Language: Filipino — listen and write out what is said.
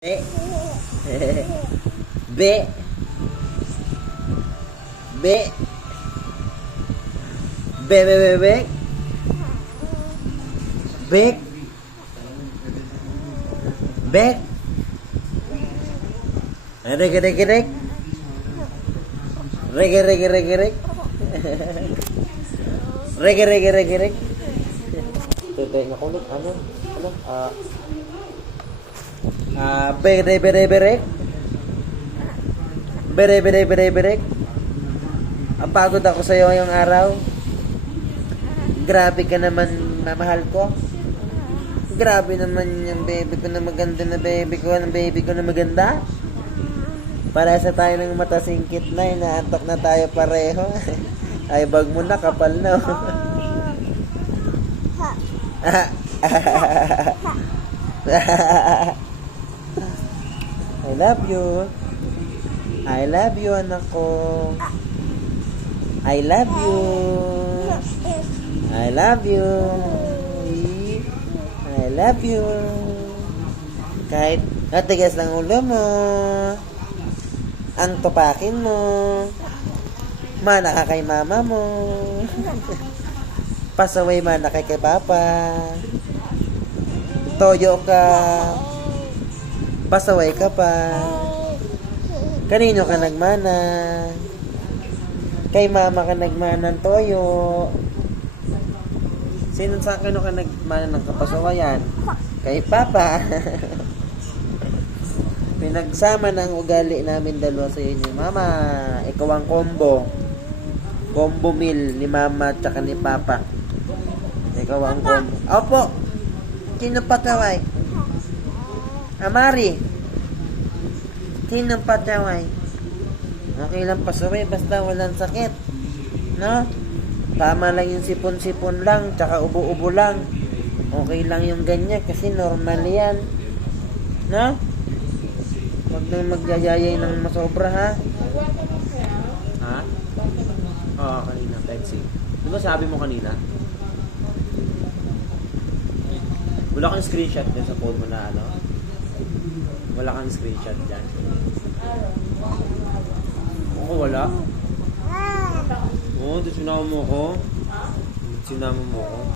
Be. Be. Be. Be, be, be, be. Bek. Bek. Rek, rek, rek. Rek, rek, rek, rek. Rek, rek, rek, rek. Tete, nakulit. Ano? Bere, bere, bere. Bere, bere, bere, bere. Ang pagod ako sa'yo ngayong araw. Grabe ka naman, mamahal ko. Grabe naman yung baby ko na maganda na baby ko. Ang baby ko na maganda. Para sa tayo ng mata singkit na, inaantok na tayo pareho. Ay, bag mo na, kapal na. I love you. I love you, anak ko. I love you. I love you. I love you. Kahit natigas ng ulo mo, ang tupakin mo, mana ka kay mama mo. Pasaway mana kay papa. Toyo ka. Pasaway ka pa. Kanino ka nagmana? Kay mama ka nagmana ng toyo. Sino sa akin ka nagmana ng kapasawayan? Kay papa. Pinagsama ng ugali namin dalawa sa inyo. Mama, ikaw ang combo. Combo meal ni mama at ni papa. Ikaw ang combo. Opo. Sino pataway? Amari. Sino pataway? Okay lang pasaway basta walang sakit. No? Tama lang yung sipon-sipon lang, tsaka ubo-ubo lang. Okay lang yung ganyan kasi normal yan. No? Huwag nang magyayayay ng masobra, ha? Ha? Oo, kanina, Pepsi. Di ba sabi mo kanina? Wala kang screenshot dyan sa phone mo na ano? Wala kang screenshot dyan? Oo, wala? Oo, sinama mo ko. Sinama mo ko.